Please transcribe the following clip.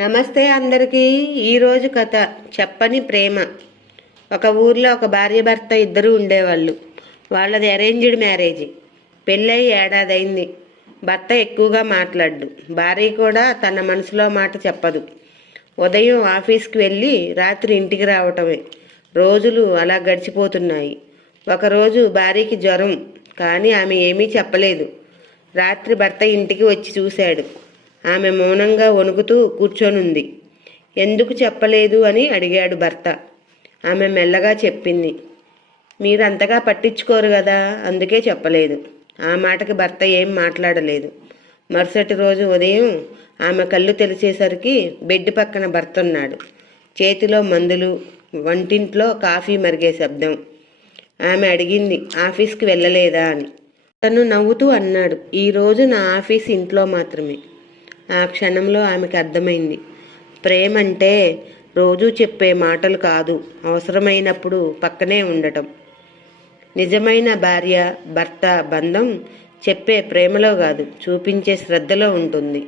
నమస్తే అందరికీ. ఈరోజు కథ చెప్పని ప్రేమ. ఒక ఊర్లో ఒక భార్య భర్త ఇద్దరు ఉండేవాళ్ళు. వాళ్ళది అరేంజ్డ్ మ్యారేజ్. పెళ్ళై ఏడాదైంది. భర్త ఎక్కువగా మాట్లాడు, భార్య కూడా తన మనసులో మాట చెప్పదు. ఉదయం ఆఫీస్కి వెళ్ళి రాత్రి ఇంటికి రావటమే. రోజులు అలా గడిచిపోతున్నాయి. ఒకరోజు భార్యకి జ్వరం, కానీ ఆమె ఏమీ చెప్పలేదు. రాత్రి భర్త ఇంటికి వచ్చి చూశాడు. ఆమె మౌనంగా వణుకుతూ కూర్చొనుంది. ఎందుకు చెప్పలేదు అని అడిగాడు భర్త. ఆమె మెల్లగా చెప్పింది, మీరు అంతగా పట్టించుకోరు కదా, అందుకే చెప్పలేదు. ఆ మాటకి భర్త ఏం మాట్లాడలేదు. మరుసటి రోజు ఉదయం ఆమె కళ్ళు తెరిచేసరికి బెడ్ పక్కన భర్త ఉన్నాడు. చేతిలో మందులు, వంటింట్లో కాఫీ మరిగే శబ్దం. ఆమె అడిగింది, ఆఫీస్కి వెళ్ళలేదా అని. తను నవ్వుతూ అన్నాడు, ఈరోజు నా ఆఫీస్ ఇంట్లో మాత్రమే. ఆ క్షణంలో ఆమెకు అర్థమైంది, ప్రేమంటే రోజూ చెప్పే మాటలు కాదు, అవసరమైనప్పుడు పక్కనే ఉండటం. నిజమైన భార్య భర్త బంధం చెప్పే ప్రేమలో కాదు, చూపించే శ్రద్ధలో ఉంటుంది.